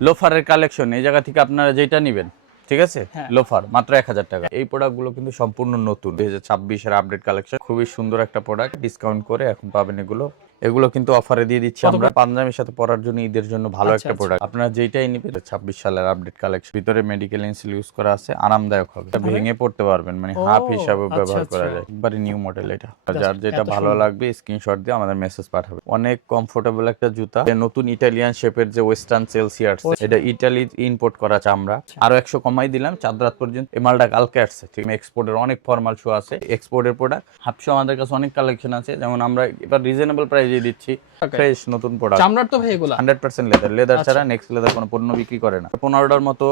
লোফারের collection এই জায়গা থেকে আপনারা যেটা নেবেন, ঠিক আছে, হ্যাঁ। লোফার মাত্র 1000 টাকা। এই প্রোডাক্টগুলো কিন্তু সম্পূর্ণ নতুন 2026 এর আপডেট কালেকশন, খুবই সুন্দর একটা প্রোডাক্ট, ডিসকাউন্ট করে এখন পাবেন এগুলো। এগুলো কিন্তু অফারে দিয়ে দিচ্ছি আমরা, পাঞ্জাবির সাথে পরার জন্য ঈদের জন্য ভালো আচ্ছা, একটা আচ্ছা। প্রোডাক্ট। আপনারা যেটাই নেবেন 26 সালের আপডেট কালেকশন, ভিতরে মেডিকেল ইনসিল ইউজ করা আছে, আরামদায়ক হবে, ভেঙে পড়তে পারবেন, মানে হাফ হিসাবে আচ্ছা, ব্যবহার করা আচ্ছা। যায়, একবারে নিউ মডেল। এটা Just যার যেটা এত ভালো সুন্দর। লাগবে স্ক্রিনশট দিয়ে আমাদের মেসেজ পাঠাবে। অনেক কমফোর্টেবল একটা জুতা, নতুন ইটালিয়ান শেপের যে ওয়েস্টার্ন চেলসি আসছে, এটা ইটালি ইম্পোর্ট করা চামড়া, আরো 100 কমাই দিলাম, চাঁদ রাত পর্যন্ত। এই মালটা কালকে আসছে, ঠিক আছে। এক্সপোর্টের অনেক ফর্মাল শু আছে, এক্সপোর্টের প্রোডাক্ট হাফশো আমাদের কাছে অনেক কালেকশন আছে, যেমন আমরা এবার রিজনেবল প্রাইসে দিচ্ছি, ফ্রেশ নতুন প্রোডাক্ট। চামড়ার তো ভাই এগুলা 100% লেদার ছাড়া নেক্সট লেদার কোনো পণ্য বিক্রি করে না। 15টার মতো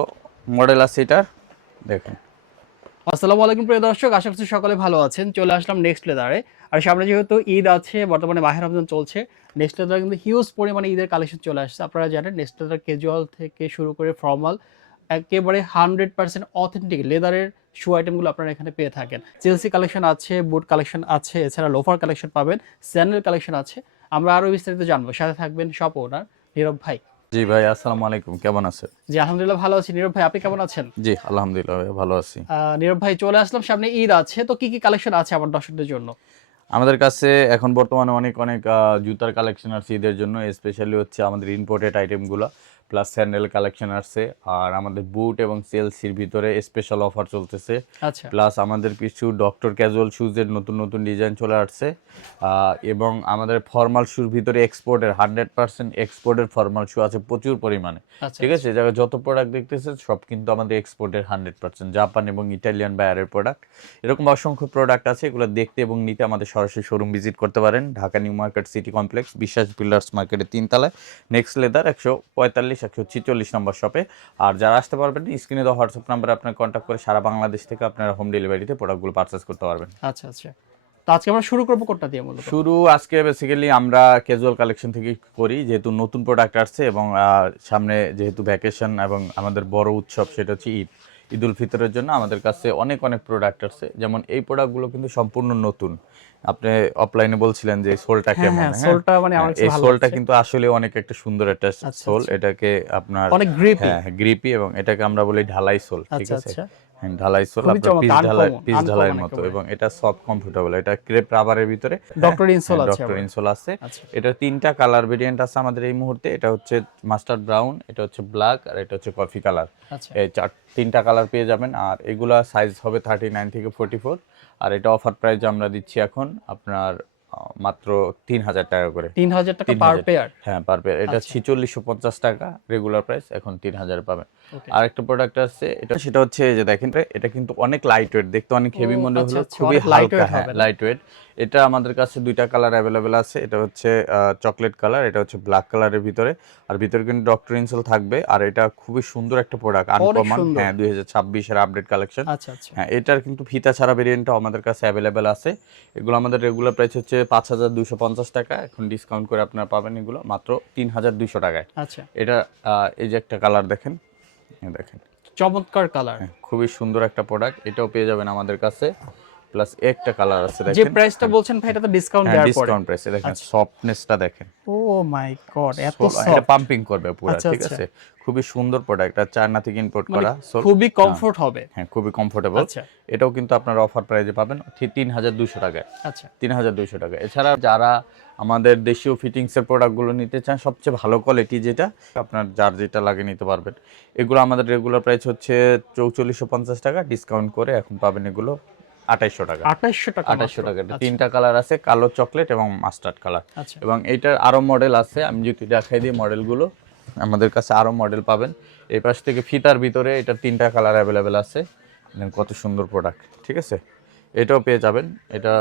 মডেল আছে এটার, দেখেন। আসসালামু আলাইকুম প্রিয় দর্শক, আশা করছি সকলে ভালো আছেন। চলে আসলাম নেক্সট লেদারে। আর সামনে যেহেতু ঈদ আছে, বর্তমানে মাহে রমজান চলছে, নেক্সট লেদারে কিন্তু হিউজ পরিমাণে ঈদের কালেকশন চলে আসছে। আপনারা জানেন নেক্সট লেদার ক্যাজুয়াল থেকে শুরু করে ফর্মাল, একেবারে 100% অথেন্টিক লেদারের শু আইটেমগুলো আপনারা এখানে পেয়ে থাকেন। চেলসি কালেকশন আছে, বুট কালেকশন আছে, এছাড়া লোফার কালেকশন পাবেন, স্যান্ডেল কালেকশন আছে। আমরা আরও বিস্তারিত জানবো, সাথে থাকবেন শপ ওনার নীরব ভাই। জি ভাই, আসসালামু আলাইকুম, কেমন আছেন? জি আলহামদুলিল্লাহ ভালো আছি। নীরব ভাই আপনি কেমন আছেন? জি আলহামদুলিল্লাহ ভাই, ভালো আছি। নীরব ভাই চলে আসলাম, সামনে ঈদ আছে, তো কি কি কালেকশন আছে আমার দর্শকদের জন্য? আমাদের কাছে এখন বর্তমানে অনেক অনেক জুতার কালেকশন আছে ঈদের জন্য, স্পেশালি হচ্ছে আমাদের ইম্পোর্টেড আইটেমগুলো, প্লাস স্যান্ডেল কালেকশন আসছে, আর আমাদের বুট এবং সেলসির ভিতরে স্পেশাল অফার চলতেছে। আচ্ছা। প্লাস আমাদের কিছু ডক্টর ক্যাজুয়াল শুজের নতুন নতুন ডিজাইন চলে আসছে, এবং আমাদের ফর্মাল শুর ভিতরে এক্সপোর্টের 100% এক্সপোর্টের ফর্মাল শু আছে প্রচুর পরিমাণে, আচ্ছা, ঠিক আছে। এই জায়গায় যত প্রোডাক্ট দেখতেছে সব কিন্তু আমাদের এক্সপোর্টের 100% জাপান এবং ইটালিয়ান বায়ারের প্রোডাক্ট। এরকম অসংখ্য প্রোডাক্ট আছে, এগুলো দেখতে এবং নিতে আমাদের সরাসরি শোরুম ভিজিট করতে পারেন, Dhaka new market city complex, বিশ্বাস বিল্ডার্স মার্কেটের 3 তলায়, নেক্সট লেদার 145-146 নম্বর শপে। আর যারা আসতে পারবেন স্ক্রিনে দেওয়া হোয়াটসঅ্যাপ নাম্বারে আপনার কন্ট্যাক্ট করে সারা বাংলাদেশ থেকে আপনারা হোম ডেলিভারিতে প্রোডাক্টগুলো পারচেস করতে পারবেন। আচ্ছা, আচ্ছা। তো আজকে আমরা শুরু করব কোনটা দিয়ে মূলত? শুরু আজকে বেসিক্যালি আমরা ক্যাজুয়াল কালেকশন থেকে করি, যেহেতু নতুন প্রোডাক্ট আসছে এবং সামনে যেহেতু ভ্যাকেশন এবং আমাদের বড় উৎসব সেটা হচ্ছে ঈদ উল ফিতরের জন্য আমাদের কাছে অনেক অনেক প্রোডাক্ট আসছে। যেমন এই প্রোডাক্টগুলো কিন্তু সম্পূর্ণ নতুন। আপনি অফলাইনে বলছিলেন যে সোলটা কেমন, হ্যাঁ, হ্যাঁ সোলটা মানে আমার কাছে এই ভালো সোলটা লাগছে। কিন্তু আসলে অনেক একটা সুন্দর একটা আচ্ছা, সোল, আচ্ছা। এটাকে আপনার অনেক গ্রিপি। হ্যাঁ গ্রিপি, এবং এটাকে আমরা বলি ঢালাই সোল, ঠিক আচ্ছা, আছে। আচ্ছা। হ্যাঁ, ঢালাই সোল, খুবই আপনার চমৎকার, পিস ঢালাইয়ের মতো, একেবারে। এবং এটা সফট কমফোর্টেবল, এটা ক্রেপ রাবারের ভিতরে ডক্টর ইনসোল আছে ডক্টর আবার। ইনসোল আছে। আচ্ছা, এটা 3টা কালার ভেরিয়েন্ট আছে আমাদের এই মুহূর্তে, এটা হচ্ছে মাস্টার্ড ব্রাউন, এটা হচ্ছে ব্ল্যাক, আর এটা হচ্ছে কফি কালার। আচ্ছা। এই 3টা কালার পেয়ে যাবেন, আর এগুলা সাইজ হবে 39 থেকে 44। আর এটা অফার প্রাইস আমরা দিচ্ছি এখন আপনার মাত্র 3000 টাকা করে। 3000 টাকা পার 3000, পেয়ার। হ্যাঁ পার পেয়ার। এটা আচ্ছা। 4650 টাকা রেগুলার প্রাইস, এখন 3000 পাবেন। ওকে। আরেকটা প্রোডাক্ট আছে, সেটা হচ্ছে এই যে দেখেন, এটা কিন্তু অনেক লাইট ওয়েট, দেখতে অনেক হেভি মনে আচ্ছা, হলো, আচ্ছা, খুবই অনেক লাইট হালকা, ওয়েট হ্যাঁ হবে না? Light weight. এটা আমাদের কাছে 2টা কালার অ্যাভেলেবেল আছে, এটা হচ্ছে চকলেট কালার, এটা হচ্ছে ব্ল্যাক কালারের ভিতরে। আর ভিতরে কিন্তু ডক্টর ইনসোল থাকবে, আর এটা খুবই সুন্দর একটা প্রোডাক্ট, অনেক আনকমন, সুন্দর। হ্যাঁ 2026 এর আপডেট কালেকশন। আচ্ছা, আচ্ছা। হ্যাঁ এটার কিন্তু ফিতা ছাড়া ভেরিয়েন্টটা আমাদের কাছে অ্যাভেলেবেল আছে। এগুলো আমাদের রেগুলার প্রাইস হচ্ছে 5250 টাকা, এখন ডিসকাউন্ট করে আপনারা পাবেন এগুলো মাত্র 3200 টাকায়। আচ্ছা। এটা এই যে একটা কালার দেখেন, দেখেন চমৎকার কালার। হ্যাঁ, খুবই সুন্দর একটা প্রোডাক্ট, এটাও পেয়ে যাবেন আমাদের কাছে। প্লাস একটা কালার আছে যে দেখেন, প্রাইসটা বলছেন ভাই, এটা তো ডিসকাউন্ট হ্যাঁ দেওয়ার পরে। ডিসকাউন্ট প্রাইসে দেখেন, সফটনেসটা দেখেন, ও মাই গড, এত এটা সফট। পাম্পিং করবে পুরো, আচ্ছা, ঠিক আচ্ছা। আছে। খুবই সুন্দর প্রোডাক্ট, এটা চায়না থেকে ইম্পোর্ট মানে করা সোল, খুবই কমফোর্ট হবে। হ্যাঁ খুবই কমফোর্টেবল। আচ্ছা, এটাও কিন্তু আপনার অফার প্রাইসে পাবেন 3200 টাকায়। আচ্ছা। 3200 টাকা। এছাড়া যারা আমাদের দেশীয় ফিটিংসের প্রোডাক্টগুলো নিতে চান, সবচেয়ে ভালো কোয়ালিটি যেটা আপনার যার যেটা লাগে নিতে পারবেন। এগুলো আমাদের রেগুলার প্রাইস হচ্ছে 4450 টাকা, ডিসকাউন্ট করে এখন পাবেন এগুলো 2800 টাকা। 2800 টাকা 2800 মাত্র। টাকা। এটা আচ্ছা, 3টা কালার আছে, কালো, চকলেট এবং মাস্টার্ড কালার। আচ্ছা। এবং এইটার আরও মডেল আছে, আমি যদি দেখাই দিই মডেলগুলো, আমাদের কাছে আরও মডেল পাবেন। এই পাশ থেকে ফিতার ভিতরে এটার 3টা কালার অ্যাভেলেবেল আছে, দেখেন কত সুন্দর প্রোডাক্ট, ঠিক আছে। এটাও পেয়ে যাবেন। এটা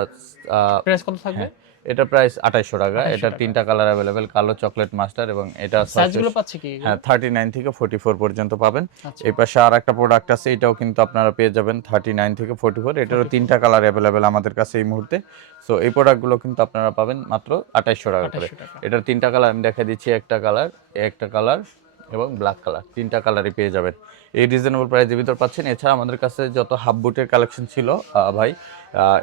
প্রাইস কত থাকবে? এটা প্রাইস 2800 টাকা। 2800 এটা টাকা। 3টা কালার অ্যাভেলেবেল, কালো, চকলেট, মাস্টার, এবং এটা সাইজগুলো পাচ্ছি কি? হ্যাঁ 39 থেকে 44 পর্যন্ত পাবেন। আচ্ছা। এই পাশে আর একটা প্রোডাক্ট আছে, এটাও কিন্তু আপনারা পেয়ে যাবেন 39 থেকে 44। এটারও 3টা কালার অ্যাভেলেবেল আমাদের কাছে এই মুহূর্তে। সো এই প্রোডাক্টগুলো কিন্তু আপনারা পাবেন মাত্র 2800 টাকা করে। 2800 টাকা। এটার 3টা কালার আমি দেখা দিচ্ছি, একটা কালার, এবং ব্ল্যাক কালার, তিনটা কালারই পেয়ে যাবেন এই রিজনেবল প্রাইসের ভিতর পাচ্ছেন। এছাড়া আমাদের কাছে যত হাফ বুটের কালেকশন ছিল ভাই,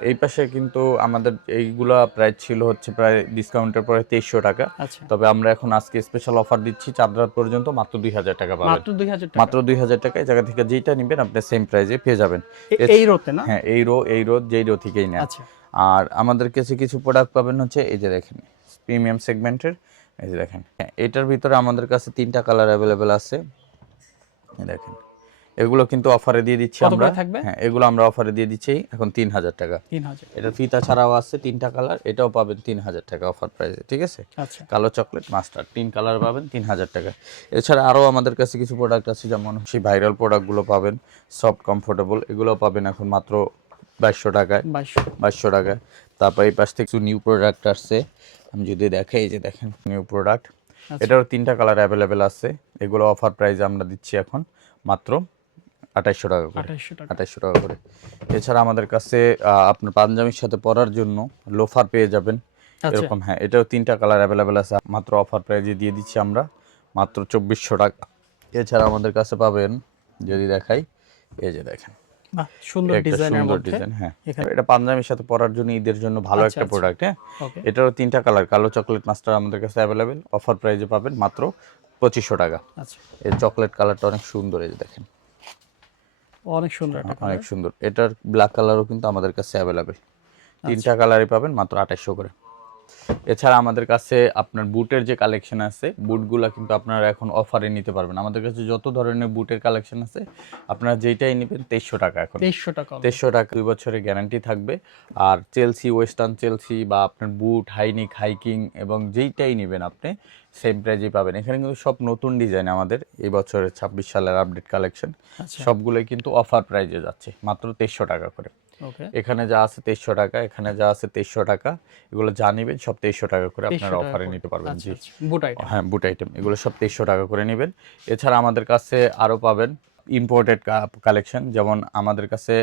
এই পাশে কিন্তু আমাদের এইগুলা প্রাইস ছিল হচ্ছে প্রায় ডিসকাউন্টের পরে 2300 টাকা। আচ্ছা, তবে আমরা এখন আজকে স্পেশাল অফার দিচ্ছি চাঁদ রাত পর্যন্ত মাত্র 2000 টাকা পাবেন। মাত্র 2000 টাকা। মাত্র 2000 টাকা। এই জায়গা থেকে যেটা নেবেন আপনি সেম প্রাইসে পেয়ে যাবেন। এই রোতে না? হ্যাঁ, এই রো যেই রো থেকেই নেন। আচ্ছা, আর আমাদের কাছে কিছু প্রোডাক্ট পাবেন হচ্ছে এই যে দেখেন প্রিমিয়াম সেগমেন্টের, এই যে দেখেন। হ্যাঁ, এটার ভিতরে আমাদের কাছে 3টা কালার অ্যাভেলেবেল আছে। এই দেখেন, এগুলো কিন্তু অফারে দিয়ে দিচ্ছি কত আমরা। করে থাকবে? হ্যাঁ, এগুলো আমরা অফারে দিয়ে দিচ্ছি এখন 3000 টাকা। 3000। এটা ফিতা ছাড়াও আছে 3টা কালার, এটাও পাবেন 3000 টাকা অফার প্রাইসে, ঠিক আছে? আচ্ছা, কালো চকলেট মাস্টার্ড 3 কালার পাবেন 3000 টাকা। এছাড়া আরও আমাদের কাছে কিছু প্রোডাক্ট আছে, যেমন সেই ভাইরাল প্রোডাক্টগুলো পাবেন, সফট কমফোর্টেবল, এগুলো পাবেন এখন মাত্র 2200 টাকায়। 2200 টাকায়। তারপর এই পাশ থেকে কিছু নিউ প্রোডাক্ট আসছে, আমি যদি দেখাই, এই যে দেখেন নিউ প্রোডাক্ট, এটারও 3টা কালার অ্যাভেলেবেল আছে। এগুলো অফার প্রাইসে আমরা দিচ্ছি এখন মাত্র 2800 টাকা করে। 2800 টাকা করে। এছাড়া আমাদের কাছে আপনার পাঞ্জাবির সাথে পরার জন্য লোফার পেয়ে যাবেন এরকম। হ্যাঁ, এটাও 3টা কালার অ্যাভেলেবেল আছে, মাত্র অফার প্রাইসে দিয়ে দিচ্ছি আমরা মাত্র 2400 টাকা। এছাড়া আমাদের কাছে পাবেন, যদি দেখাই, এই যে দেখেন বাহ, সুন্দর ডিজাইনের মধ্যে। ডিজাইন। হ্যাঁ, এটা পাঞ্জাবির সাথে পরার জন্য ঈদের জন্য ভালো একটা প্রোডাক্ট। হ্যাঁ, এটারও 3টা কালার, কালো চকলেট মাস্টার আমাদের কাছে অ্যাভেলেবেল, অফার প্রাইসে পাবেন মাত্র 2500 টাকা। আচ্ছা, এই চকলেট কালারটা অনেক সুন্দর, এই যে দেখেন অনেক সুন্দর একটা কালার। অনেক সুন্দর। এটার ব্ল্যাক কালারও কিন্তু আমাদের কাছে অ্যাভেলেবেল, 3টা কালারই পাবেন মাত্র 2800 করে। এছাড়া আমাদের কাছে আপনার বুটের যে কালেকশন আছে, বুটগুলা কিন্তু আপনারা এখন অফারে নিতে পারবেন। আমাদের কাছে যত ধরনের বুটের কালেকশন আছে, আপনারা যেটাই নেবেন 2300 টাকা এখন। 2300 টাকা। 2300 টাকা, 2 বছরের গ্যারান্টি থাকবে। আর চেলসি, ওয়েস্টার্ন চেলসি বা আপনার বুট, হাইনিক, হাইকিং এবং যেইটাই নেবেন আপনি সেম প্রাইজেই পাবেন। এখানে কিন্তু সব নতুন ডিজাইন আমাদের এই বছরের 26 সালের আপডেট কালেকশন, সবগুলোই কিন্তু অফার প্রাইজে যাচ্ছে মাত্র 2300 টাকা করে। এখানে যা আছে 2300 টাকা, এখানে যা আছে 2300 টাকা, এগুলো যা নেবেন সব 2300 টাকা করে আপনারা অফারে নিতে পারবেন। জি, বুট আইটেম। হ্যাঁ, বুট আইটেম এগুলো সব 2300 টাকা করে নেবেন। এছাড়া আমাদের কাছে আরও পাবেন ইম্পোর্টেড কালেকশন, যেমন আমাদের কাছে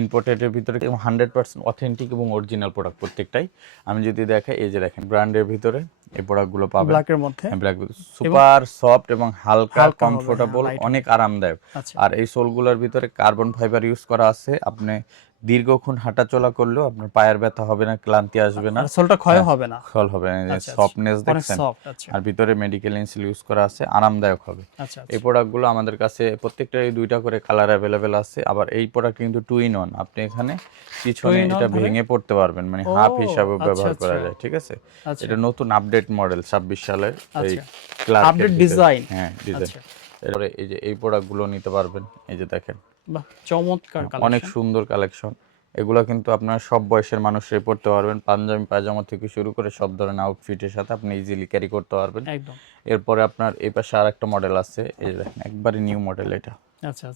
ইম্পোর্টেডের ভিতরে 100% অথেন্টিক এবং অরিজিনাল প্রোডাক্ট প্রত্যেকটাই। আমি যদি দেখাই, এই যে দেখেন ব্র্যান্ডের ভিতরে এই প্রোডাক্টগুলো পাবেন ব্ল্যাকের মধ্যে। ব্ল্যাক, সুপার সফট এবং হালকা কমফোর্টেবল, অনেক আরামদায়ক। আর এই সোলগুলোর ভিতরে কার্বন ফাইবার ইউজ করা আছে। আপনি দীর্ঘক্ষণ হাঁটাচলা করলেও আপনার পায়ের ব্যথা হবে না, ক্লান্তি আসবে না, সোলটা ক্ষয় হবে না, ক্ষয় হবে না। সফটনেস দেখছেন, আর ভিতরে মেডিকেল ইনসিল ইউজ করা আছে, আরামদায়ক হবে। এই প্রোডাক্টগুলো আমাদের কাছে প্রত্যেকটারই 2টা করে কালার অ্যাভেলেবেল আছে। আবার এই প্রোডাক্ট কিন্তু 2 in 1, আপনি এখানে পিছনে এটা ভেঙে পড়তে পারবেন, মানে হাফ হিসাবে ব্যবহার করা যায়, ঠিক আছে? এটা নতুন আপডেট মডেল 26 সালের এই আপডেট ডিজাইন। হ্যাঁ, ডিজাইন। এরপরে এই যে এই প্রোডাক্টগুলো নিতে পারবেন, এই যে দেখেন, বাহ, চমৎকার কালেকশন, অনেক সুন্দর কালেকশন। এগুলো কিন্তু আপনারা সব বয়সের মানুষরাই পড়তে পারবেন, পাঞ্জাবি পায়জামা থেকে শুরু করে সব ধরনের আউটফিটের সাথে আপনি ইজিলি ক্যারি করতে পারবেন একদম। এরপরে আপনার এই পাশে আরেকটা মডেল আছে, এই দেখেন একবারে নিউ মডেল এটা। আচ্ছা,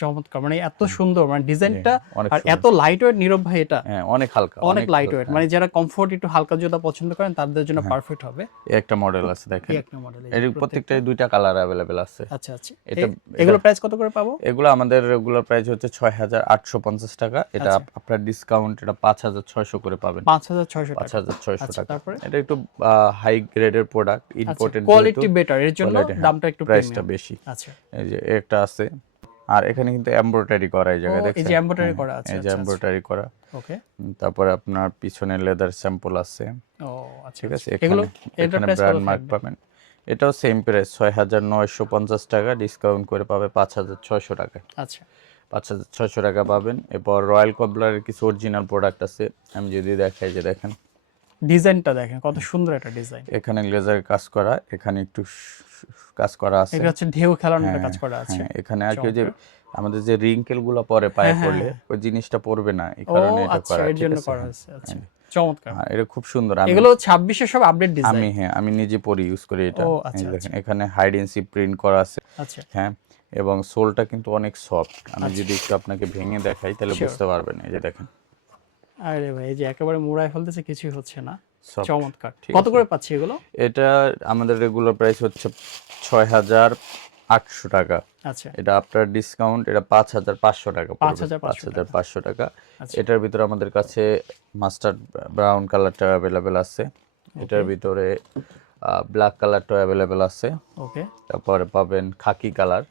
চমৎকার, মানে এত সুন্দর, মানে ডিজাইনটা আর এত লাইট ওয়েট। নীরব ভাই, এটা অনেক হালকা, অনেক লাইট ওয়েট, মানে যারা কমফোর্ট একটু হালকা জুতা পছন্দ করেন তাদের জন্য পারফেক্ট হবে। এই একটা মডেল আছে দেখেন, একটা মডেল, এর প্রত্যেকটাই 2টা কালার अवेलेबल আছে। আচ্ছা, এটা এগুলো প্রাইস কত করে পাবো? এগুলো আমাদের রেগুলার প্রাইস হচ্ছে 6850 টাকা। এটা আপনার ডিসকাউন্ট এটা 5600 করে পাবেন। 5600 টাকা। 5600 টাকা। এটা একটু হাই গ্রেডের প্রোডাক্ট, ইম্পোর্টেড, কোয়ালিটি বেটার, এর জন্য দামটা একটু প্রাইসটা বেশি। আচ্ছা, এই যে একটা আছে, আর এখানে কিন্তু এমব্রয়ডারি করা, এই জায়গায় দেখেন, এই যে এমব্রয়ডারি করা আছে, এই যে এমব্রয়ডারি করা। ওকে, তারপরে আপনার পিছনে লেদার স্যাম্পল আছে। ও আচ্ছা, ঠিক আছে। এখানে ব্র্যান্ড মার্ক পাবেন। এটাও সেম প্রাইস 6950 টাকা, ডিসকাউন্ট করে পাবে 5600 টাকা। আচ্ছা, 5600 টাকা পাবেন। এরপর রয়্যাল কবলারের কিছু অরিজিনাল প্রোডাক্ট আছে, আমি যদি দেখাই, যে দেখেন ডিজাইনটা দেখেন কত সুন্দর একটা ডিজাইন। এখানে লেজারের কাজ করা, এখানে একটু কাজ করা আছে, এটা হচ্ছে ঢেউ খেলানোর কাজ করা আছে। এখানে আর কি যে আমাদের যে রিঙ্কেল গুলো পরে পায়ে পড়লে ওই জিনিসটা পড়বে না, এই কারণে এটা করা, এর জন্য করা আছে। আচ্ছা, চমৎকার, এটা খুব সুন্দর। এগুলো 26 এর সব আপডেট ডিজাইন। আমি নিজে পরে ইউজ করি এটা। দেখেন এখানে হাইড এন্ড সিক প্রিন্ট করা আছে। আচ্ছা, হ্যাঁ, এবং সোলটা কিন্তু অনেক সফট। আমি যদি একটু আপনাকে ভেঙে দেখাই তাহলে বুঝতে পারবেন। এই যে দেখেন, আরে ভাই, এই যে একেবারে মুড়ায় ফেলতেছে, কিছুই হচ্ছে না, চমৎকার। কত করে পাচ্ছি এগুলো? এটা আমাদের রেগুলার প্রাইস হচ্ছে 6800 টাকা। আচ্ছা, এটা আফটার ডিসকাউন্ট এটা 5500 টাকা পড়বে। 5500 টাকা। এটার ভিতরে আমাদের কাছে মাস্টার্ড ব্রাউন কালারটা अवेलेबल আছে। এটার ভিতরে ব্ল্যাক কালারটাও অ্যাভেলেবেল আছে। ওকে, তারপরে পাবেন খাকি কালার,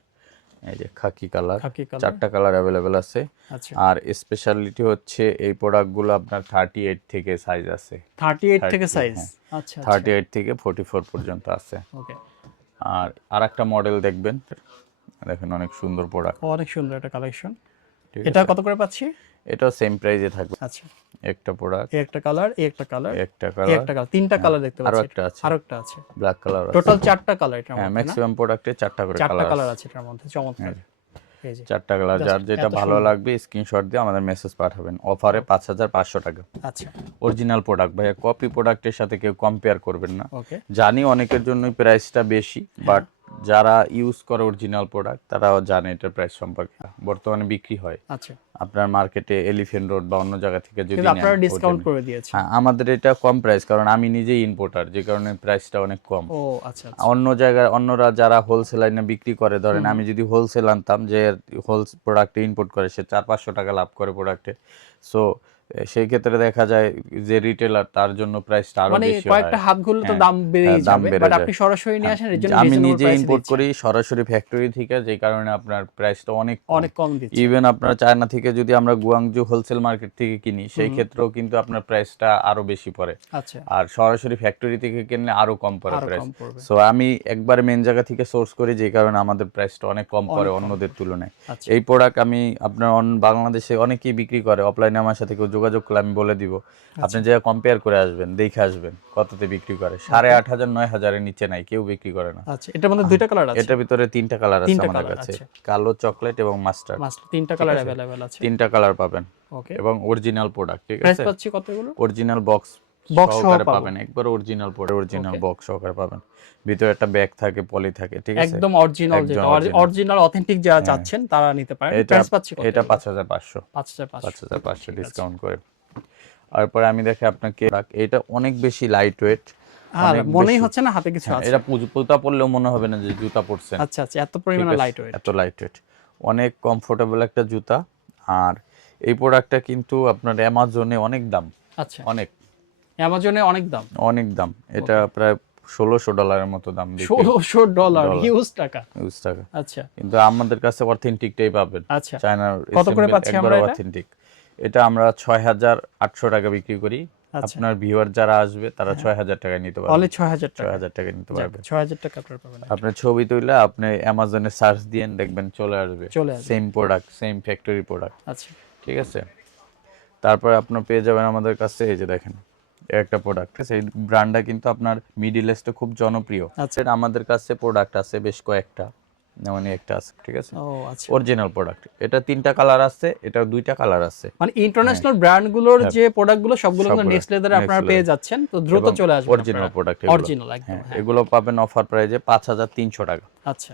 এই যে খাকি কালার, খাকি কালার। 4টা কালার অ্যাভেলেবেল আছে। আচ্ছা, আর স্পেশালিটি হচ্ছে এই প্রোডাক্টগুলো আপনার 38 থেকে সাইজ আছে। 38 থেকে 30, সাইজ। হ্যাঁ, আচ্ছা, 38 থেকে 44 পর্যন্ত আছে। ওকে, আর আরেকটা মডেল দেখবেন, দেখেন অনেক সুন্দর প্রোডাক্ট, অনেক সুন্দর একটা কালেকশন। ঠিক এটা আছে। কত করে পাচ্ছি? এটাও সেম প্রাইসে থাকবে। আচ্ছা, একটা প্রোডাক্ট, এই একটা কালার, এই একটা কালার, একটা এই কালার, একটা কালার, তিনটা কালার দেখতে আরো পাচ্ছি। একটা আছে, আরো একটা আছে, ব্ল্যাক কালার আছে। টোটাল 4টা কালার এটার হ্যাঁ, মধ্যে না? ম্যাক্সিমাম প্রোডাক্টে 4টা করে 4টা কালার কালার আছে। আছে এটার মধ্যে, চমৎকার। এই যে 4টা কালার, Just যার যেটা এত ভালো সুন্দর। লাগবে স্ক্রিনশট দিয়ে আমাদের মেসেজ পাঠাবেন। অফারে 5,500 টাকা। আচ্ছা, অরিজিনাল প্রোডাক্ট ভাইয়া, কপি প্রোডাক্টের সাথে কেউ কম্পেয়ার করবেন না। ওকে, জানি অনেকের জন্যই প্রাইসটা বেশি, বাট যারা ইউজ করে অরিজিনাল প্রোডাক্ট তারাও জানে এটার প্রাইস সম্পর্কে। বর্তমানে বিক্রি হয় আচ্ছা, আপনার মার্কেটে এলিফ্যান্ট রোড বা অন্য জায়গা থেকে যদি কিন্তু নেন, আপনারা ডিসকাউন্ট original। করে দিয়েছেন। হ্যাঁ, আমাদের এটা কম প্রাইস, কারণ আমি নিজেই ইম্পোর্টার, যে কারণে প্রাইসটা অনেক কম। ও আচ্ছা, আচ্ছা, অন্য জায়গায় অন্যরা যারা হোলসেল লাইনে বিক্রি করে, ধরেন আমি যদি হোলসেল আনতাম, যে হোল প্রোডাক্ট ইম্পোর্ট করে সে 400-500 টাকা লাভ করে প্রোডাক্টে। সো সেই ক্ষেত্রে দেখা যায় যে রিটেলার, তার জন্য প্রাইসটা আরো মানে বেশি হয়। কয়েকটা হাত ঘুরলে তো হ্যাঁ, দাম বেড়েই হ্যাঁ, দাম যাবে, বেড়ে বাট যায়। আপনি সরাসরি নিয়ে আসেন, এর জন্য আমি রিজনেবল নিজে প্রাইসে ইম্পোর্ট দিচ্ছেন। করি সরাসরি ফ্যাক্টরি থেকে, যে কারণে আপনার প্রাইসটা অনেক অনেক কম দিচ্ছেন। ইভেন আপনার চায়না থেকে যদি আমরা গুয়াংজু হোলসেল মার্কেট থেকে কিনি, সেই ক্ষেত্রেও কিন্তু আপনার প্রাইসটা আরো বেশি পড়ে। আচ্ছা, আর সরাসরি ফ্যাক্টরি থেকে কিনলে আরো কম পড়ে আরো প্রাইস। কম পড়বে। সো আমি একবারে মেন জায়গা থেকে সোর্স করি, যে কারণে আমাদের প্রাইসটা অনেক কম পড়ে অনেক কম অন্যদের তুলনায়। আচ্ছা, এই প্রোডাক্ট আমি আপনার বাংলাদেশে অনেকেই বিক্রি করে, অফলাইনে আমার সাথে কেউ যোগাযোগ করলে আমি বলে দিব, আপনি যে কম্পেয়ার করে আসবেন, দেখে আসবেন কততে বিক্রি করে। 8,500 9,000-এর নিচে নাই, কেউ বিক্রি করে না। আচ্ছা, এটার মধ্যে দুইটা কালার আছে? এটার ভিতরে 3টা কালার আছে 3টা আমাদের কালার, কাছে, আচ্ছা। কালো, চকলেট এবং মাস্টার্ড। মাস্টার, 3টা কালার আছে? अवेलेबल আছে। 3টা কালার পাবেন ওকে, এবং অরিজিনাল প্রোডাক্ট, ঠিক প্রাইস আছে। পাচ্ছি কতগুলো? অরিজিনাল বক্স বক্স সহ সহকারে পাবো? পাবেন, একবার original product, original Okay. Box সহকারে পাবেন। ভিতরে একটা ব্যাগ থাকে, পলি থাকে, ঠিক আছে। একদম অরিজিনাল, যেটা original। অরিজিনাল অথেন্টিক যারা চাচ্ছেন তারা নিতে পারেন। এটা প্রাইস পাচ্ছি কত? এটা 5,500, 5500। 5,500 ডিসকাউন্ট করে। তারপরে আমি দেখে আপনাকে, এটা অনেক বেশি লাইট ওয়েট, আর মনেই হচ্ছে না হাতে কিছু আছে। এটা জুতা পরলেও মনে হবে না যে জুতা পরছেন। আচ্ছা, আচ্ছা, এত পরিমাণে লাইট ওয়েট। এত লাইট ওয়েট, অনেক কমফোর্টেবল একটা জুতা। আর এই প্রোডাক্টটা কিন্তু আপনার অ্যামাজনে অনেক দাম, আচ্ছা, অনেক অ্যামাজনে অনেক দাম। অনেক দাম। এটা প্রায় $1,600 মতো দাম, $1,600, হিউজ টাকা। ইউজ টাকা। আচ্ছা, কিন্তু আমাদের কাছে অথেন্টিকটাই পাবেন, আচ্ছা, চায়নার কত করে পাচ্ছি আমরা এটা? অথেন্টিক। এটা আমরা 6,800 টাকা বিক্রি করি। আচ্ছা। আপনার ভিউয়ার যারা আসবে তারা 6,000 টাকায় নিতে পারবে। অনলি 6000 টাকা। 6,000 টাকায় নিতে পারবে। 6000 টাকা আপনারা পাবেন। আপনার ছবি তুলে আপনি অ্যামাজনে সার্চ দিয়েন, দেখবেন চলে আসবে same product, same factory product, আচ্ছা, ঠিক আছে। তারপরে আপনার পেয়ে যাবেন আমাদের কাছে, এই যে দেখেন একটা প্রোডাক্ট, সেই ব্র্যান্ডটা কিন্তু আপনার মিডল ইস্টে খুব জনপ্রিয়। আচ্ছা। আমাদের কাছে প্রোডাক্ট আছে বেশ কয়েকটা, মানে একটা আছে, ঠিক আছে, ও আচ্ছা। Original product. এটা 3টা কালার আছে, এটা 2টা কালার আছে। মানে ইন্টারন্যাশনাল ব্র্যান্ডগুলোর যে প্রোডাক্টগুলো সবগুলো কিন্তু নেক্সট লেদারে আপনারা পেয়ে যাচ্ছেন, তো দ্রুত চলে আসবেন। অরিজিনাল প্রোডাক্ট, অরিজিনাল একদম। হ্যাঁ, এগুলো পাবেন অফার প্রাইজে 5,300 টাকা। আচ্ছা,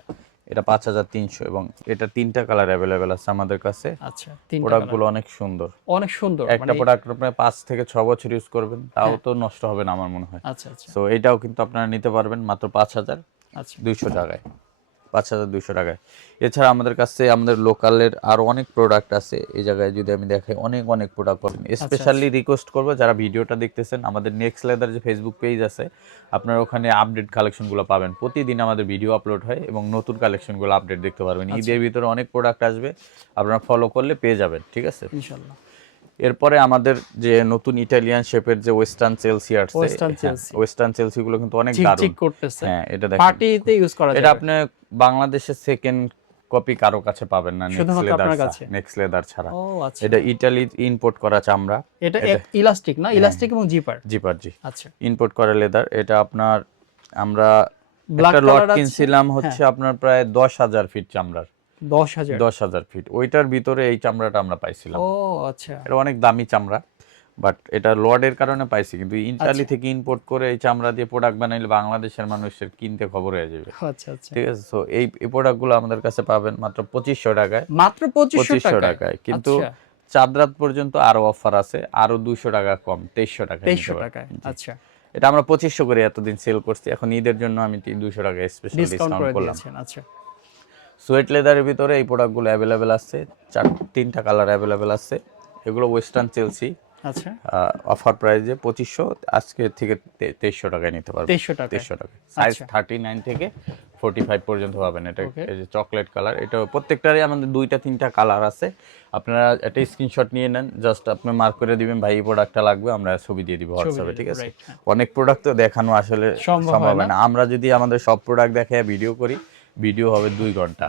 এটা 5,300, এবং এটা 3টা কালার অ্যাভেলেবেল আছে আমাদের কাছে। আচ্ছা, তিনটা প্রোডাক্টগুলো অনেক সুন্দর, অনেক সুন্দর। একটা প্রোডাক্ট আপনি 5 থেকে 6 বছর ইউজ করবেন, তাও তো নষ্ট হবে না আমার মনে হয়। আচ্ছা, আচ্ছা, সো এটাও কিন্তু আপনারা নিতে পারবেন মাত্র 5,200 আচ্ছা, টাকায়, 5,200 টাকায়। এছাড়া আমাদের কাছে আমাদের লোকালের আরো অনেক প্রোডাক্ট আছে। এই জায়গায় যদি আমি দেখাই, অনেক অনেক প্রোডাক্ট পাবেন। স্পেশালি রিকোয়েস্ট করবো যারা ভিডিওটা দেখতেছেন, আমাদের নেক্সট লেদার যে ফেসবুক পেজ আছে, আপনারা ওখানে আপডেট কালেকশনগুলো পাবেন। প্রতিদিন আমাদের ভিডিও আপলোড হয় এবং নতুন কালেকশনগুলো আপডেট দেখতে পারবেন। ঈদের ভিতরে অনেক প্রোডাক্ট আসবে, আপনারা ফলো করলে পেয়ে যাবেন, ঠিক আছে। ইনশাআল্লাহ। এরপরে আমাদের যে নতুন ইটালিয়ান শেপের যে ওয়েস্টার্ন চেলসি আসছে, ওয়েস্টার্ন চেলসি গুলো কিন্তু অনেক দারুণ, চিক করতেছে। হ্যাঁ, এটা দেখেন পার্টিতে ইউজ করা যায়। এটা আপনি বাংলাদেশের সেকেন্ড কপি কারো কাছে পাবেন না, নেক্সট লেদার ছাড়া। ও আচ্ছা, এটা ইটালি ইম্পোর্ট করা চামড়া। এটা ইলাস্টিক না? ইলাস্টিক এবং জিপার। জি, আচ্ছা, ইম্পোর্ট করা লেদার। এটা আপনার আমরা ব্ল্যাক একটা লট কালার আছে। কিনছিলাম হচ্ছে আপনার প্রায় 10,000 ফিট চামড়ার, 10,000 ফিট। ওইটার ভিতরে এই চামড়াটা আমরা পাইছিলাম। ও আচ্ছা, এটা অনেক দামি চামড়া, বাট এটা লর্ডের কারণে পাইছি। কিন্তু ইটালি থেকে ইম্পোর্ট করে এই চামড়া দিয়ে প্রোডাক্ট বানাইলে বাংলাদেশের মানুষের কিনতে খবর হয়ে যাবে, আচ্ছা, আচ্ছা, ঠিক আছে। সো এই প্রোডাক্টগুলো আমাদের কাছে পাবেন মাত্র 2,500 টাকায়, মাত্র 2,500 টাকায়। কিন্তু চাঁদ রাত পর্যন্ত আরো অফার আছে, আরো 200 টাকা কম, 2,300 টাকা। 2,300 টাকায়। আচ্ছা, এটা আমরা 2,500 করে এতদিন সেল করছি, এখন ঈদের জন্য আমি 200 টাকা স্পেশাল ডিসকাউন্ট করলাম। আচ্ছা, সোয়েট লেদারের ভিতরে এই প্রোডাক্টগুলো অ্যাভেলেবেল আছে, 3টা কালার অ্যাভেলেবেল আছে। এগুলো ওয়েস্টার্ন চেলসি, আচ্ছা, অফার প্রাইসে 2500, আজকে থেকে 2300 টাকায় নিতে পারবেন। 2300 টাকায়। 2300 টাকায় সাইজ আচ্ছা। 39 থেকে 45 পর্যন্ত পাবেন। এটা Okay. এই যে চকলেট কালার, এটা প্রত্যেকটারই আমাদের 2-3টা কালার আছে। আপনারা একটা স্ক্রিনশট নিয়ে নেন, জাস্ট আপনি মার্ক করে দিবেন ভাই এই প্রোডাক্টটা লাগবে, আমরা ছবি দিয়ে দিব হোয়াটসঅ্যাপে, ঠিক আছে? right, হ্যাঁ। অনেক প্রোডাক্ট তো দেখানো আসলে সম্ভব সম্ভব হয় হয় না। আমরা যদি আমাদের সব প্রোডাক্ট দেখায় ভিডিও করি, ভিডিও হবে 2 ঘন্টা,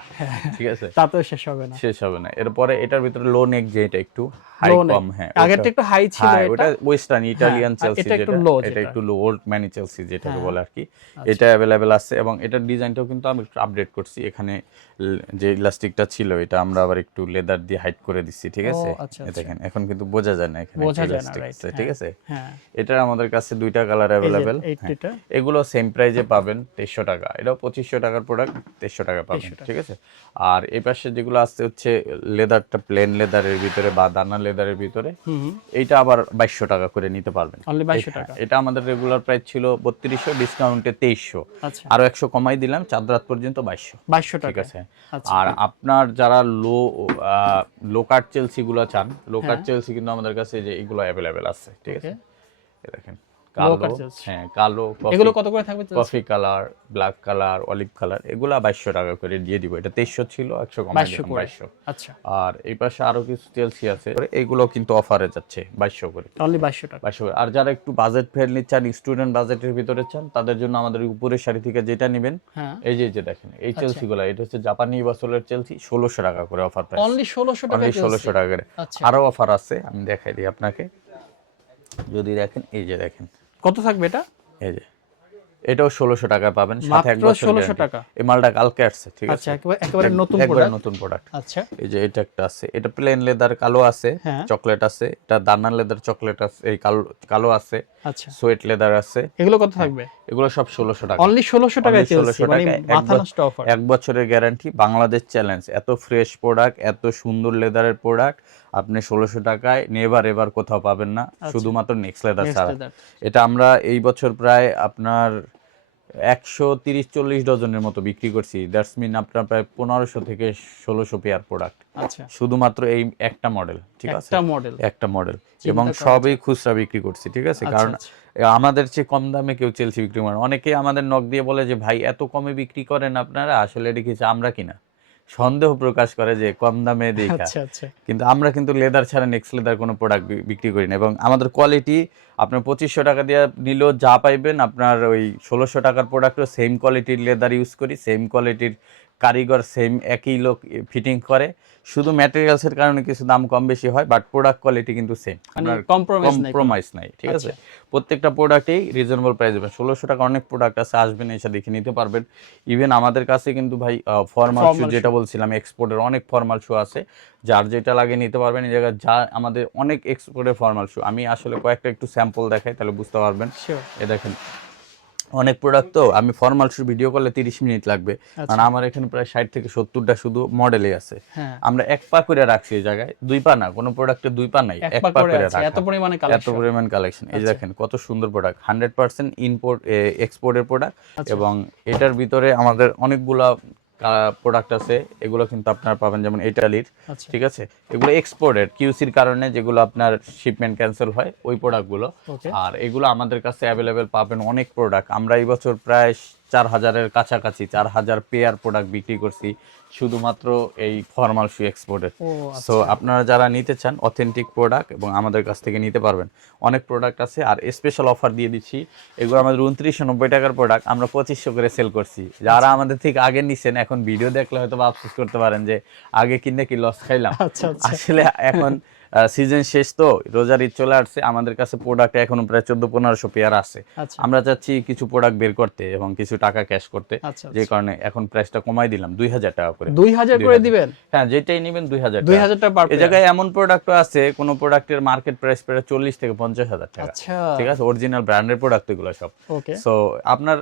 ঠিক আছে? তা তো শেষ হবে না। শেষ হবে না। এরপরে এটার ভিতরে লো নেক, যেটা একটু হাই Low neck। কম, হ্যাঁ আগেরটা একটু হাই ছিল, হ্যাঁ, এটা ওটা ওয়েস্টার্ন ইটালিয়ান আর চেলসি, এটা একটু যেটা low এটা যেটা। একটু লো, ওল্ড ম্যানি চেলসি যেটাকে হ্যাঁ। বলে আর কি। এটা অ্যাভেলেবেল আছে এবং এটার ডিজাইনটাও কিন্তু আমি একটু আপডেট করছি। এখানে যে ইলাস্টিকটা ছিল এটা আমরা আবার একটু লেদার দিয়ে হাইড করে দিচ্ছি, ঠিক ও, আছে? আচ্ছা, এই আচ্ছা। দেখেন এখন কিন্তু বোঝা যায় না এখানে বোঝা যায় না, ইলাস্টিক right, আছে, ঠিক আছে? হ্যাঁ। এটার আমাদের কাছে 2টা কালার এই যে অ্যাভেলেবেল। এইটা। এগুলো সেম প্রাইজে পাবেন 2300 টাকা। এটাও 2500 টাকার প্রোডাক্ট, 2300 টাকা পাবেন, ঠিক আছে? আর এই পাশে যেগুলো আছে হচ্ছে লেদারটা প্লেন লেদারের ভিতরে বা দানা লেদারের ভিতরে, এইটা আবার 2200 টাকা করে নিতে পারবেন। অনলি 2200 টাকা। এটা আমাদের রেগুলার প্রাইস ছিল 3200, ডিসকাউন্টে 2300, আচ্ছা, আরো 100 কমাই দিলাম, চাঁদ রাত পর্যন্ত 2200, 2200 ঠিক টাকা। আছে? আচ্ছা। আর আপনার যারা লো কাট চেলসি গুলো চান, লো কাট চেলসি কিন্তু আমাদের কাছে যে এগুলো অ্যাভেলেবেল আছে, ঠিক আছে? এই দেখেন কালো, cut chelsea। হ্যাঁ কালো, এগুলো কত করে থাকবে? Coffee colour, black colour, olive colour, এগুলো 2200 টাকা করে দিয়ে দিব। এটা 2300 ছিল, 100 কমাই 2200 দিলাম, করে। 2200। আচ্ছা, আর এই পাশে আরো কিছু চেলসি আছে, এগুলো কিন্তু অফারে যাচ্ছে 2200 করে। অনলি 2200 টাকা। 2200 করে। আর যারা একটু বাজেট ফ্রেন্ডলি চান, স্টুডেন্ট বাজেটের ভিতরে চান, তাদের জন্য আমাদের উপরের শাড়ি থেকে যেটা নেবেন, হ্যাঁ, এই যে দেখেন এই চেলসি গুলো, এটা হচ্ছে জাপানি বাসলের চেলসি, 1600 টাকা করে অফার প্রাইস। অনলি 1600 টাকা। অনলি 1600 টাকা করে। আচ্ছা। আরো অফার আছে, আমি দেখাই দিই আপনাকে। যদি দেখেন, এই যে দেখেন, কত থাকবে এটা? এই যে এটাও 1600 টাকা পাবেন, সাথে 1 মাত্র বছর 1600 guarantee। টাকা। এই মালটা কালকে আসছে, ঠিক আছে? আচ্ছা, একেবারে নতুন একবারে প্রোডাক্ট। নতুন প্রোডাক্ট। আচ্ছা, এই যে এটা একটা আছে, এটা প্লেন লেদার কালো আছে, হ্যাঁ। চকলেট আছে, এটা দানা লেদার চকলেট আছে, এই কালো কালো আছে, আচ্ছা। সোয়েট লেদার আছে। এগুলো কত থাকবে? এগুলো সব 1600 টাকা। অনলি 1600 টাকায় Only চেলসি, 1600 মানে টাকায়, মাথা নষ্ট অফার। 1 বছরের গ্যারান্টি, বাংলাদেশ চ্যালেঞ্জ। এত ফ্রেশ প্রোডাক্ট, এত সুন্দর লেদারের প্রোডাক্ট আপনি 1600 টাকায় নেভার এভার কোথাও পাবেন না, শুধুমাত্র নেক্সট লেদার ছাড়া। leather। এটা আমরা এই বছর প্রায় আপনার 130-40 ডজনের মতো বিক্রি করছি। দ্যাটস মিন আপনার প্রায় 1500 থেকে 1600 পেয়ার প্রোডাক্ট, আচ্ছা, শুধুমাত্র এই একটা মডেল, ঠিক আছে? একটা মডেল। একটা মডেল, এবং সবই খুচরা বিক্রি করছি, ঠিক আছে? কারণ আমাদের চেয়ে কম দামে কেউ চেলসি বিক্রি করে না। অনেকে আমাদের নক দিয়ে বলে যে ভাই এত কমে বিক্রি করেন আপনারা, আসলে দেখেছি আমরা কিনা, সন্দেহ প্রকাশ করে যে কম দামে দেখা। আচ্ছা, আচ্ছা। কিন্তু আমরা কিন্তু লেদার ছাড়া নেক্সট লেদার কোনো প্রোডাক্ট বিক্রি করি না, এবং আমাদের কোয়ালিটি আপনার 2500 টাকা দিয়ে নিলেও যা পাইবেন, আপনার ওই 1600 টাকার প্রোডাক্টও সেম কোয়ালিটির লেদার ইউজ করি, সেম কোয়ালিটির কারিগর, সেম একই লোক ফিটিং করে। শুধু ম্যাটেরিয়ালসের কারণে কিছু দাম কম বেশি হয়, বাট প্রোডাক্ট কোয়ালিটি কিন্তু সেম, আপনার কম্প্রোমাইজ নাই, ঠিক আছে? প্রত্যেকটা প্রোডাক্টেই রিজনেবল প্রাইস দেবেন। 1600 টাকা অনেক প্রোডাক্ট আছে, আসবেন এসে দেখে নিতে পারবেন। ইভেন আমাদের কাছে কিন্তু ভাই ফর্মাল শু, যেটা বলছিলাম এক্সপোর্টের অনেক ফর্মাল শু আছে, যার যেটা লাগে নিতে পারবেন। এই জায়গায় যা আমাদের অনেক এক্সপোর্টের ফর্মাল শু, আমি আসলে কয়েকটা একটু স্যাম্পল দেখাই, তাহলে বুঝতে পারবেন। এ দেখেন অনেক প্রোডাক্ট, তো আমি ফর্মাল শু ভিডিও করলে 30 মিনিট লাগবে, কারণ আমার এখানে প্রায় 60 থেকে 70টা শুধু মডেলে আছে। আমরা 1 পা করে রাখছি এই জায়গায়, 2 পা না, কোনো প্রোডাক্টে 2 পা নাই, 1 পা করে রাখা, এত পরিমাণ কালেকশন। এই দেখেন কত সুন্দর প্রোডাক্ট, 100% ইম্পোর্ট এক্সপোর্টের প্রোডাক্ট। এবং এটার ভিতরে আমাদের অনেকগুলা প্রোডাক্ট আছে, এগুলো কিন্তু আপনারা পাবেন, যেমন ইটালির, ঠিক আছে? এগুলো এক্সপোর্টেড কিউসির কারণে, যেগুলো আপনার শিপমেন্ট ক্যান্সেল হয়, ওই প্রোডাক্টগুলো। আর এগুলো আমাদের কাছে অ্যাভেলেবেল পাবেন অনেক প্রোডাক্ট। আমরা এই বছর প্রায় 4000-এর কাছাকাছি 4000 পেয়ার প্রোডাক্ট বিক্রি করছি, শুধুমাত্র এই ফর্মাল শু এক্সপোর্টের। সো আপনারা যারা নিতে চান অথেন্টিক প্রোডাক্ট, এবং আমাদের কাছ থেকে নিতে পারবেন। অনেক প্রোডাক্ট আছে, আর স্পেশাল অফার দিয়ে দিচ্ছি। এগুলো আমাদের 2990 টাকার প্রোডাক্ট, আমরা 2500 করে সেল করছি। যারা আমাদের থেকে আগে নিছেন, এখন ভিডিও দেখলে হয়তো আফসোস করতে পারেন যে আগে কিনে কি লস খাইলাম। আসলে এখন সিজন শেষ, তো রোজার ঈদ চলে আসছে, আমাদের কাছে প্রোডাক্ট এখনো প্রায় 1400-1500 পেয়ার আছে। আমরা চাচ্ছি কিছু প্রোডাক্ট বের করতে এবং কিছু টাকা ক্যাশ করতে, যে কারণে এখন প্রাইসটা কমাই দিলাম 2000 টাকা করে। 2000 করে দিবেন? হ্যাঁ, যেটাই নেবেন 2000 টাকা পার। এই জায়গায় এমন প্রোডাক্টও আছে, কোন প্রোডাক্টের মার্কেট প্রাইস প্রায় 40 থেকে 50,000 টাকা, ঠিক আছে? অরিজিনাল ব্র্যান্ডের প্রোডাক্ট এগুলো সব। সো আপনার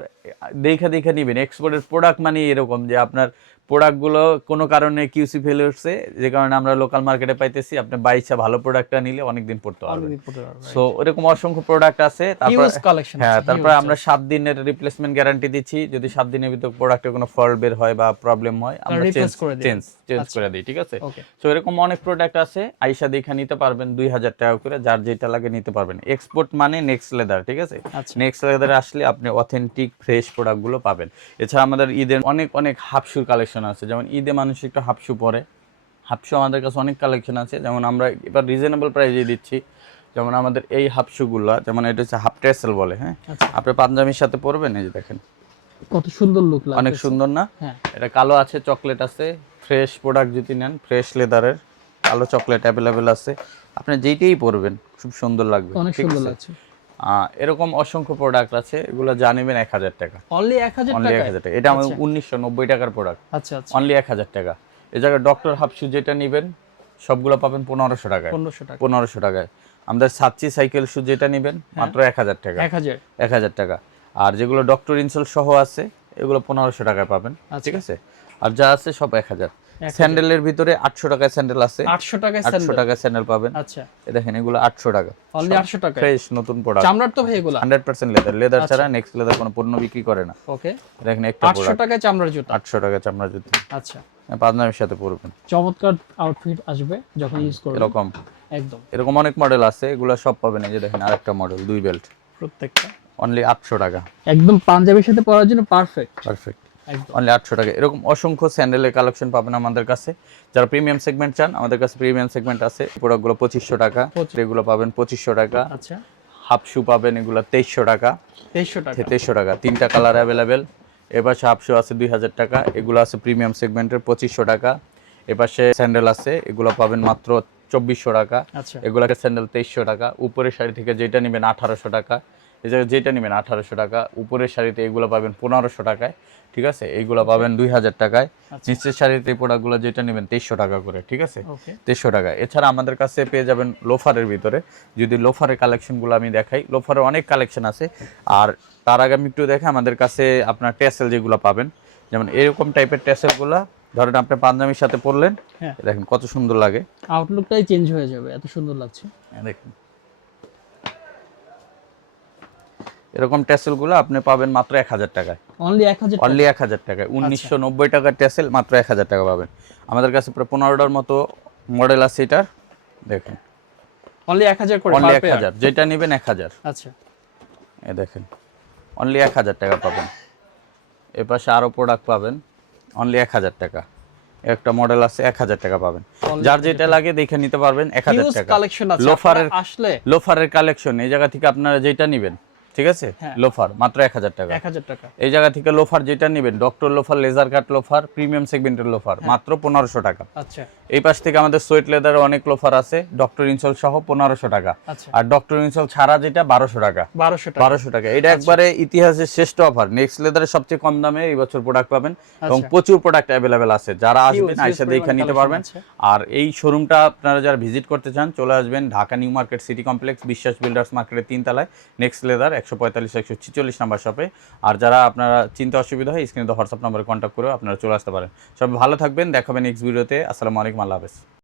দেখা নিবেন। এক্সপোর্টের প্রোডাক্ট মানে এরকম যে আপনার প্রোডাক্টগুলো কোনো কারণে কিউসি ফেলে উঠছে, যে কারণে আমরা লোকাল মার্কেটে পাইতেছি। আপনি বাইচা ভালো প্রোডাক্টটা নিলে অনেকদিন পড়তে পারবেন। অনেকদিন পড়তে পারবে। সো এরকম অসংখ্য প্রোডাক্ট আছে। তারপর হিউজ কালেকশন হ্যাঁ, আছে, তারপর huge আমরা 7 দিনের রিপ্লেসমেন্ট গ্যারান্টি দিচ্ছি। যদি 7 দিনের ভিতর প্রোডাক্টে কোনো ফল্ট বের হয় বা প্রবলেম হয়, আমরা চেঞ্জ করে দিই, ঠিক আছে। ওকে, সো এরকম অনেক প্রোডাক্ট আছে, আইসা দেখা নিতে পারবেন 2000 টাকা করে, যার যেটা লাগে নিতে পারবেন। এক্সপোর্ট মানে নেক্সট লেদার, ঠিক আছে। আচ্ছা। নেক্সট লেদারে আসলে আপনি অথেন্টিক ফ্রেশ প্রোডাক্টগুলো পাবেন। এছাড়া আমাদের ঈদের অনেক অনেক হাফশুর কালেকশন আছে, যেমন ঈদে মানুষ একটু হাফশু পরে, হাফশু আমাদের কাছে অনেক কালেকশন আছে। যেমন আমরা এবার রিজনেবল প্রাইসে দিচ্ছি। যেমন আমাদের এই হাফশুগুলা, যেমন এটা হচ্ছে হাফ টেসেল বলে, হ্যাঁ। আচ্ছা, আপনি পাঞ্জাবির সাথে পরবেন, এই যে দেখেন কত সুন্দর লুক লাগে, অনেক সুন্দর না? হ্যাঁ। এটা কালো আছে, চকলেট আছে। ফ্রেশ প্রোডাক্ট যদি নেন, ফ্রেশ লেদারের কালো চকলেট অ্যাভেলেবেল আছে। আপনি যেইটাই পরবেন খুব সুন্দর লাগবে, অনেক ঠিক সুন্দর আছে? লাগছে। এরকম অসংখ্য প্রোডাক্ট আছে, এগুলো জানিবেন 1000 টাকা। অনলি 1000 অনলি টাকা? 1000 টাকা। এটা আমাদের 1990 টাকার প্রোডাক্ট, আচ্ছা আচ্ছা, অনলি 1000 টাকা। এই জায়গায় ডক্টর হাফশু যেটা নেবেন সবগুলো পাবেন 1500 টাকায়। 1500 টাকা। 1500 টাকায়। আমাদের সাচ্চি সাইকেল শু যেটা নেবেন মাত্র 1000 টাকা। 1000? 1000 টাকা। আর যেগুলো ডক্টর ইনসোল সহ আছে এগুলো 1500 টাকায় পাবেন, ঠিক আছে। আর যা আছে সব 1000। স্যান্ডেলের ভিতরে 800 টাকায় স্যান্ডেল আছে। 800 টাকায় 800 স্যান্ডেল? টাকায় স্যান্ডেল পাবেন। আচ্ছা, এই দেখেন এগুলো 800 টাকা, অনলি 800 টাকা? ফ্রেশ নতুন প্রোডাক্ট। চামড়ার তো ভাই এগুলা? 100% লেদার ছাড়া নেক্সট লেদার কোনো পণ্য বিক্রি করে না। ওকে, দেখেন একটা 800 প্রোডাক্ট টাকায় চামড়ার জুতা? 800 টাকা চামড়া জুতো, আচ্ছা, পাঞ্জাবির সাথে পরবেন। চমৎকার আউটফিট আসবে যখন ইউজ করবেন। এরকম একদম এরকম অনেক মডেল আছে, এগুলো সব পাবেন। এই যে দেখেন আরেকটা মডেল 2 বেল্ট, প্রত্যেকটা অনলি 800 টাকা। একদম পাঞ্জাবির সাথে পরার জন্য পারফেক্ট। পারফেক্ট, একদম অনলি 800 টাকা। এরকম অসংখ্য স্যান্ডেলের কালেকশন পাবেন আমাদের কাছে। যারা প্রিমিয়াম সেগমেন্ট চান, আমাদের কাছে প্রিমিয়াম সেগমেন্ট আছে। প্রোডাক্টগুলো 2500 টাকা, এগুলো পাবেন 2500 টাকা। আচ্ছা, হাফ শু পাবেন এগুলো 2300 টাকা। 2300 টাকা? 2300 টাকা, 3টা কালার অ্যাভেলেবেল। এপাশে হাফ শু আছে 2000 টাকা, এগুলো আছে প্রিমিয়াম সেগমেন্টের 2500 টাকা। এপাশে স্যান্ডেল আছে, এগুলো পাবেন মাত্র 2400 টাকা। আচ্ছা, এগুলোকে স্যান্ডেল 2300 টাকা। উপরের শাড়ি থেকে যেটা নেবেন 1800 টাকা। এই জায়গায় যেটা নেবেন 1800 টাকা। উপরের শাড়িতে এগুলো পাবেন 1500 টাকায়, ঠিক আছে। এইগুলো পাবেন 2000 টাকায়। নিচের শাড়িতে এই প্রোডাক্টগুলো যেটা নেবেন 2300 টাকা করে, ঠিক আছে। ওকে, 2300 টাকা। এছাড়া আমাদের কাছে পেয়ে যাবেন লোফারের ভিতরে। যদি লোফারের কালেকশনগুলো আমি দেখাই, লোফারের অনেক কালেকশন আছে। আর তার আগে আমি একটু দেখে আমাদের কাছে আপনার টেসেল যেগুলো পাবেন, যেমন এরকম টাইপের টেসেলগুলো ধরেন আপনি পাঞ্জাবির সাথে পরলেন, হ্যাঁ। দেখেন কত সুন্দর লাগে, আউটলুকটাই চেঞ্জ হয়ে যাবে, এত সুন্দর লাগছে। দেখুন এরকম টেসেলগুলো আপনি পাবেন মাত্র 1000 টাকায়। অনলি 1000? অনলি 1000 টাকায়। 1990 টাকার টেসেল মাত্র 1000 টাকা পাবেন। আমাদের কাছে প্রায় 15টার মতো মডেল আছে এটার, দেখেন অনলি 1000 করে? Only per pair? 1000, যেটা নেবেন 1000। আচ্ছা, এই দেখেন অনলি 1000 টাকা পাবেন। এর পাশে আরো প্রোডাক্ট পাবেন অনলি 1000 টাকা। একটা মডেল আছে 1000 টাকা পাবেন। যার যেটা লাগে দেখে নিতে পারবেন 1000 হিউজ টাকা। কালেকশন আছে, লোফারের আসলে লোফারের কালেকশন এই জায়গা থেকে আপনারা যেটা নেবেন, ঠিক আছে। হ্যাঁ। লোফার মাত্র 1000 টাকা। 1000 টাকা? এই জায়গা থেকে লোফার যেটা নেবেন, doctor loafer, laser cut loafer, premium সেগমেন্টের লোফার মাত্র 1500 টাকা। আচ্ছা, এই পাশ থেকে আমাদের সোয়েট লেদারের অনেক লোফার আছে, ডক্টর ইনসোল সহ 1500 টাকা। আচ্ছা, আর ডক্টর ইনসোল ছাড়া যেটা 1200 টাকা। 1200 টাকা? 1200 টাকা। এটা একবারে ইতিহাসের শ্রেষ্ঠ অফার। নেক্সট লেদারের সবচেয়ে কম দামে এই বছর প্রোডাক্ট পাবেন এবং প্রচুর প্রোডাক্ট অ্যাভেলেবেল আছে। যারা আসবেন আইসা দেখে নিতে পারবেন। আর এই শোরুমটা আপনারা যারা ভিজিট করতে চান চলে আসবেন Dhaka new market city complex, বিশ্বাস বিল্ডার্স মার্কেটের 3 তলায়, নেক্সট লেদার 145-146 নাম্বার শপে। আর যারা আপনারা চিন্তা অসুবিধা হয় স্ক্রিনে হোয়াটসঅ্যাপ নম্বরে কন্ট্যাক্ট করে আপনারা চলে আসতে পারেন। সবাই ভালো থাকবেন, দেখাবেন নেক্সট ভিডিওতে। আসসালামু আলাইকুম, আল্লাহ হাফেজ।